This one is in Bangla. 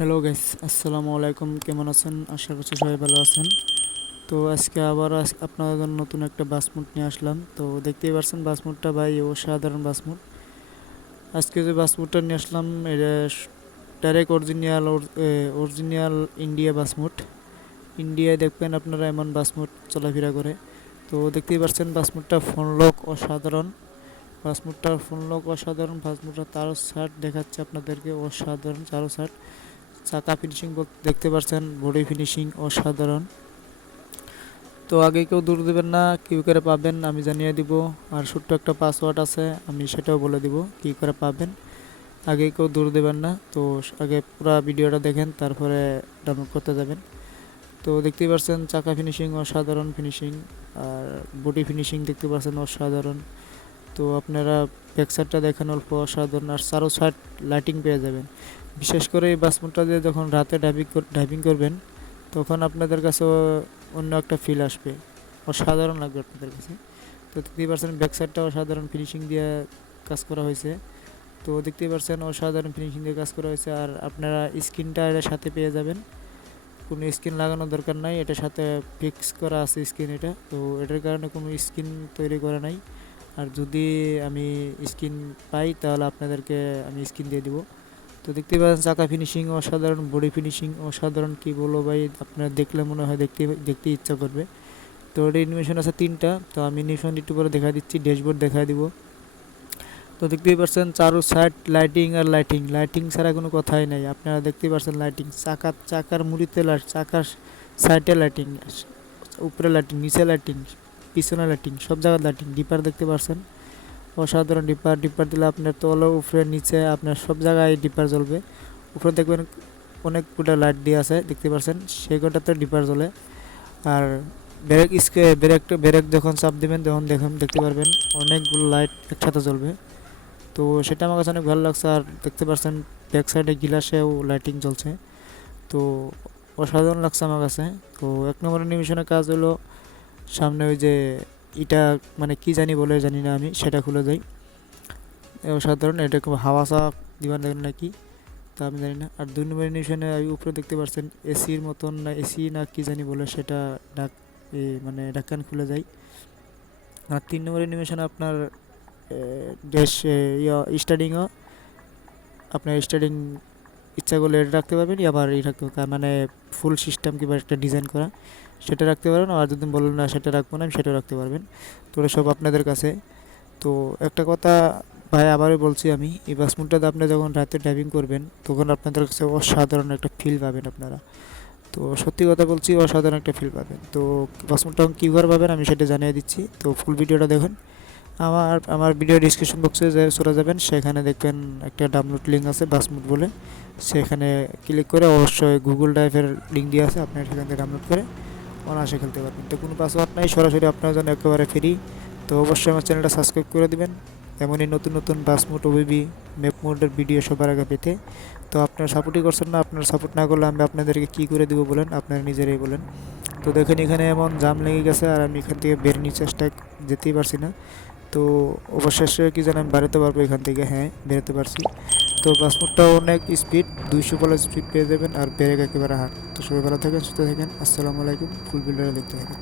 হ্যালো গাইস, আসসালামু আলাইকুম। কেমন আছেন? আশা করছি সবাই ভালো আছেন। তো আজকে আবার আপনাদের জন্য নতুন একটা বাসমুট নিয়ে আসলাম। তো দেখতেই পাচ্ছেন বাসমুটটা ভাই অসাধারণ বাসমুট। আজকে যে বাসমুটটা নিয়ে আসলাম এটা ডাইরেক্ট অরিজিনাল ইন্ডিয়া বাসমুট। ইন্ডিয়ায় দেখবেন আপনারা এমন বাসমুট চলাফেরা করে। তো দেখতেই পাচ্ছেন বাসমুটটা ফোনলক অসাধারণ। বাসমুটটা তারও শার্ট দেখাচ্ছে আপনাদেরকে, অসাধারণ চারো শার্ট। চাকা ফিনিশিং দেখতে পাচ্ছেন, বডি ফিনিশিং অসাধারণ। তো আগে কেউ দূর দেবেন না, কী করে পাবেন আমি জানিয়ে দিব। আর ছোট্ট একটা পাসওয়ার্ড আছে, আমি সেটাও বলে দিব কী করে পাবেন। আগে কেউ দূর দেবেন না, তো আগে পুরো ভিডিওটা দেখেন, তারপরে ডাউনলোড করতে যাবেন। তো দেখতেই পাচ্ছেন চাকা ফিনিশিং অসাধারণ ফিনিশিং, আর বডি ফিনিশিং দেখতে পাচ্ছেন অসাধারণ। তো আপনারা ব্যাকসাইডটা দেখেন অল্প অসাধারণ, আর চারো সাইড লাইটিং পেয়ে যাবেন। বিশেষ করে এই বাসমুটটা দিয়ে যখন রাতে ড্রাইভিং করবেন তখন আপনাদের কাছে অন্য একটা ফিল আসবে, অসাধারণ লাগবে আপনাদের কাছে। তো দেখতেই পাচ্ছেন ব্যাকসাইডটা অসাধারণ ফিনিশিং দিয়ে কাজ করা হয়েছে। তো দেখতেই পাচ্ছেন অসাধারণ ফিনিশিং দিয়ে কাজ করা হয়েছে। আর আপনারা স্ক্রিনটা এর সাথে পেয়ে যাবেন, কোনো স্ক্রিন লাগানোর দরকার নাই, এটার সাথে ফিক্স করা আছে স্ক্রিন। এটা তো এটার কারণে কোনো স্ক্রিন তৈরি করা নাই। আর যদি আমি স্ক্রিন পাই তাহলে আপনাদেরকে আমি স্ক্রিন দিয়ে দিব। তো দেখতে পাচ্ছেন চাকা ফিনিশিং অসাধারণ, বডি ফিনিশিং অসাধারণ, কি বলবো ভাই, আপনারা দেখলে মনে হয় দেখতে ইচ্ছা করবে। তো এটা অ্যানিমেশন আছে তিনটা, তো আমি অ্যানিমেশন একটু পরে দেখা দিচ্ছি, ড্যাশবোর্ড দেখা দিব। তো দেখতেই পাচ্ছেন চারো সাইড লাইটিং, আর লাইটিং লাইটিং ছাড়া কোনো কথাই নাই। আপনারা দেখতেই পাচ্ছেন লাইটিং, চাকার মুড়িতে লাইট, চাকার সাইডে লাইটিং, উপরে লাইটিং, নিচে লাইটিং, পিছনে লাইটিং, সব জায়গায় লাইটিং। ডিপার দেখতে পাচ্ছেন অসাধারণ। ডিপার দিলে আপনার তলে উপরে নিচে আপনার সব জায়গায় ডিপার জ্বলবে। উপরে দেখবেন অনেকগুলো লাইট দিয়ে আছে, দেখতে পাচ্ছেন সেগুলোতে ডিপার জ্বলে। আর ব্রেক যখন চাপ দিবেন তখন দেখতে পারবেন অনেকগুলো লাইট একসাথে জ্বলবে। তো সেটা আমার কাছে অনেক ভালো লাগছে। আর দেখতে পাচ্ছেন ব্যাক সাইডে গিলাসেও লাইটিং জ্বলছে। তো অসাধারণ লাগছে আমার কাছে। তো এক নম্বর অ্যানিমেশনের কাজ হলো সামনে ওই যে এটা, মানে কি জানি বলে জানি না আমি, সেটা খুলে যাই। অসাধারণ, এটা খুব হাওয়া চাপ দিবার দেখেন নাকি, তা আমি জানি না। আর দুই নম্বর অ্যানিমেশনে উপরে দেখতে পাচ্ছেন এসির মতন, না এসি না কি জানি বলে, সেটা ডাক মানে ঢাকন খুলে যায়। আর তিন নম্বর অ্যানিমেশনে আপনার ড্যাশ স্টার্টিংও, আপনার স্টার্টিং ইচ্ছা করলে এটা রাখতে পারবেন, আবার এই রাখতে মানে ফুল সিস্টেম কিংবা একটা ডিজাইন করা সেটা রাখতে পারেন। আর যদি বলেন না সেটা রাখবো না, সেটা রাখতে পারবেন। তো এটা সব আপনাদের কাছে। তো একটা কথা ভাই আবারও বলছি, আমি এই বাসমুটটাতে আপনি যখন রাতে ড্রাইভিং করবেন তখন আপনাদের কাছে অসাধারণ একটা ফিল পাবেন আপনারা। তো সত্যি কথা বলছি, অসাধারণ একটা ফিল পাবেন। তো বাসমুটটা কীভাবে পাবেন আমি সেটা জানিয়ে দিচ্ছি। তো ফুল ভিডিওটা দেখুন। আমার ভিডিও ডিসক্রিপশন বক্সে চলে যাবেন, সেখানে দেখবেন একটা ডাউনলোড লিঙ্ক আছে বাসমুট বলে, সেখানে ক্লিক করে অবশ্যই গুগল ড্রাইভের লিঙ্ক দিয়ে আছে, আপনার সেখান থেকে ডাউনলোড করে অনায়াসে খেলতে পারবেন। তো কোনো পাসওয়ার্ড নাই, সরাসরি আপনার জন্য একেবারে ফ্রি। তো অবশ্যই আমার চ্যানেলটা সাবস্ক্রাইব করে দিবেন এমনই নতুন নতুন বাসমুট ওবিবি ম্যাপ মোডের ভিডিও সবার আগে পেতে। তো আপনারা সাপোর্টই করছেন না, আপনারা সাপোর্ট না করলে আমি আপনাদেরকে কী করে দেবো বলেন, আপনারা নিজেরাই বলেন। তো দেখেন এখানে এমন জাম লেগে গেছে, আর আমি এখান থেকে বের নিয়ে চেষ্টা যেতেই পারছি না। তো অবশেষে কি যেন আমি বাড়াতে পারবো এখান থেকে, হ্যাঁ বেরোতে পারছি। তো পাসপোর্টটা অনেক স্পিড, 200 স্পিড পেয়ে যাবেন, আর ব্রেক একেবারে হাত। তো সবাই ভালো থাকেন, সুস্থ থাকেন, আসসালামু আলাইকুম। ফুল ভিডিওটা দেখতে থাকেন।